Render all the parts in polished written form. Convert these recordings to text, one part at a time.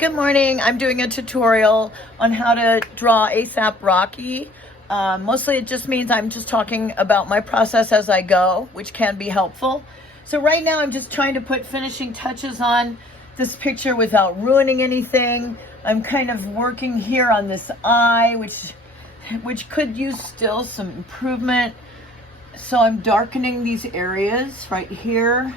Good morning. I'm doing a tutorial on how to draw ASAP Rocky. Mostly it just means I'm just talking about my process as I go, which can be helpful. So right now I'm just trying to put finishing touches on this picture without ruining anything. I'm kind of working here on this eye, which could use still some improvement. So I'm darkening these areas right here.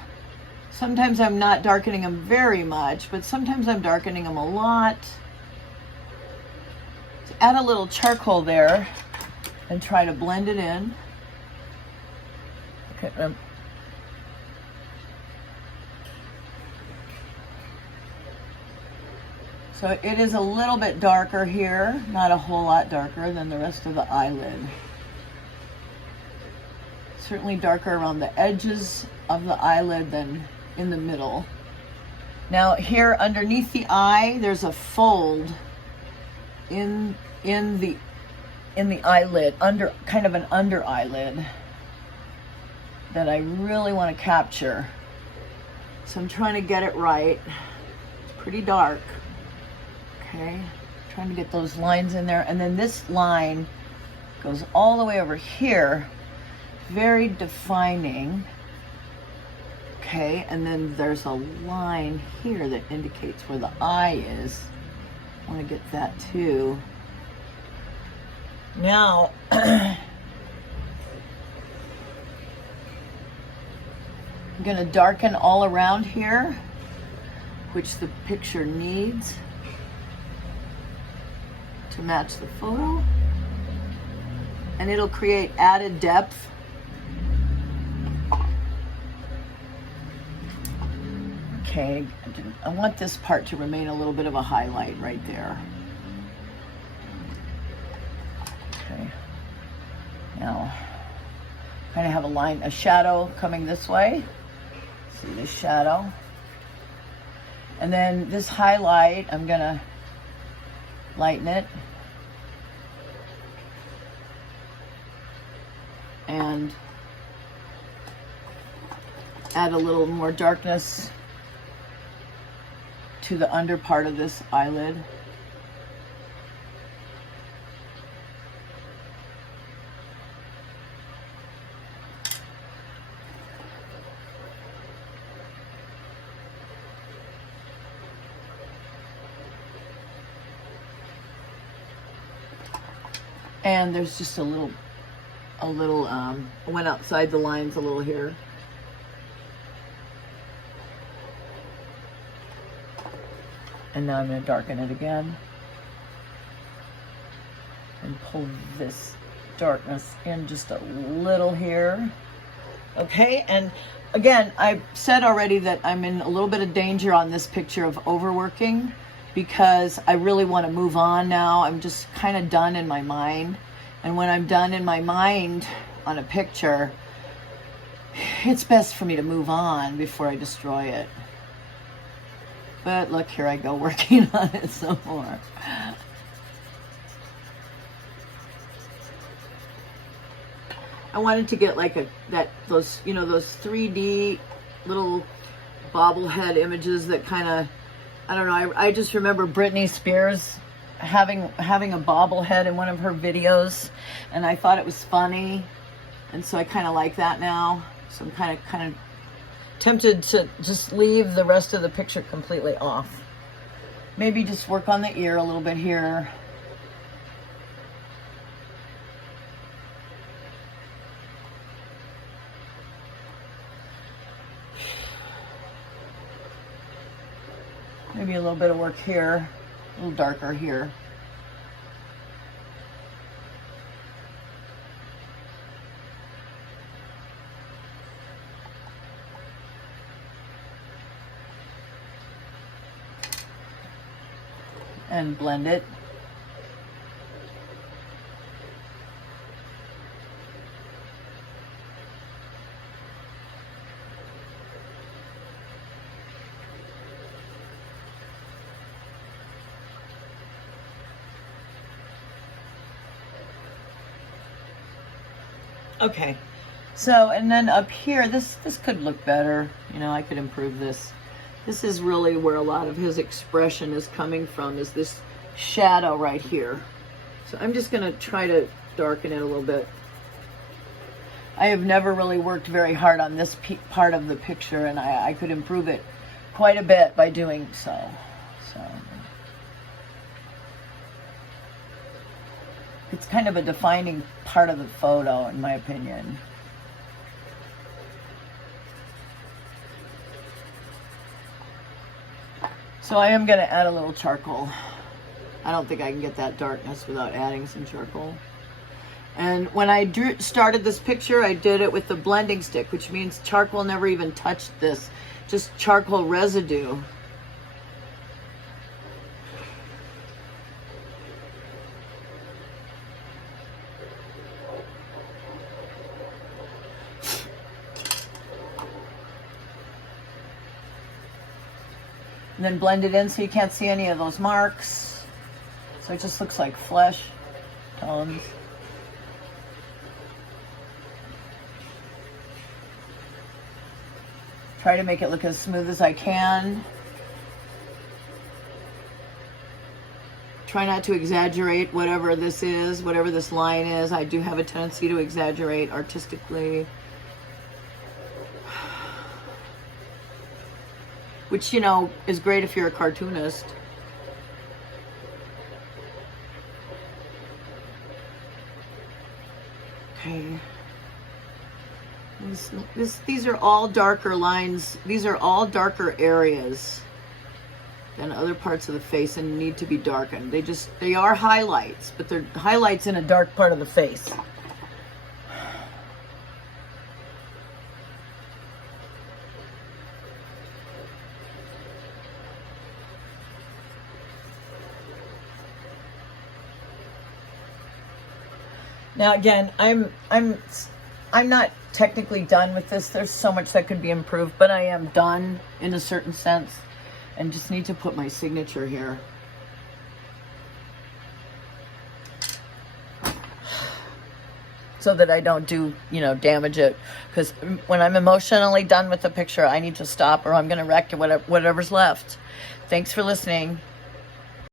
Sometimes I'm not darkening them very much, but sometimes I'm darkening them a lot. So add a little charcoal there and try to blend it in. Okay. So it is a little bit darker here, not a whole lot darker than the rest of the eyelid. Certainly darker around the edges of the eyelid than in the middle. Now here underneath the eye, there's a fold in the eyelid, kind of an under eyelid that I really want to capture. So I'm trying to get it right. It's pretty dark. Okay, trying to get those lines in there, and then this line goes all the way over here, very defining. Okay, and then there's a line here that indicates where the eye is. I want to get that too. Now, I'm going to darken all around here, which the picture needs to match the photo. And it'll create added depth. Okay, I want this part to remain a little bit of a highlight right there. Okay, now kind of have a shadow coming this way. See the shadow. And then this highlight, I'm gonna lighten it. And add a little more darkness to the under part of this eyelid. And there's just a little went outside the lines a little here. And now I'm going to darken it again and pull this darkness in just a little here. Okay, and again, I said already that I'm in a little bit of danger on this picture of overworking because I really want to move on now. I'm just kind of done in my mind. And when I'm done in my mind on a picture, it's best for me to move on before I destroy it. But look, here I go working on it some more. I wanted to get like those 3D little bobblehead images that kind of, I don't know, I just remember Britney Spears having a bobblehead in one of her videos, and I thought it was funny, and so I kind of like that now. So I'm kind of tempted to just leave the rest of the picture completely off. Maybe just work on the ear a little bit here. Maybe a little bit of work here, a little darker here. And blend it. Okay, so and then up here, this could look better. You know, I could improve this. This is really where a lot of his expression is coming from, is this shadow right here. So I'm just going to try to darken it a little bit. I have never really worked very hard on this part of the picture, and I could improve it quite a bit by doing so. It's kind of a defining part of the photo, in my opinion. So I am going to add a little charcoal. I don't think I can get that darkness without adding some charcoal. And when I started this picture, I did it with the blending stick, which means charcoal never even touched this, just charcoal residue. And then blend it in so you can't see any of those marks. So it just looks like flesh tones. Try to make it look as smooth as I can. Try not to exaggerate whatever this is, whatever this line is. I do have a tendency to exaggerate artistically. Which, you know, is great if you're a cartoonist. Okay. These are all darker lines. These are all darker areas than other parts of the face and need to be darkened. They are highlights, but they're highlights in a dark part of the face. Now again, I'm not technically done with this. There's so much that could be improved, but I am done in a certain sense, and just need to put my signature here. So that I don't damage it, because when I'm emotionally done with the picture, I need to stop or I'm going to wreck whatever's left. Thanks for listening.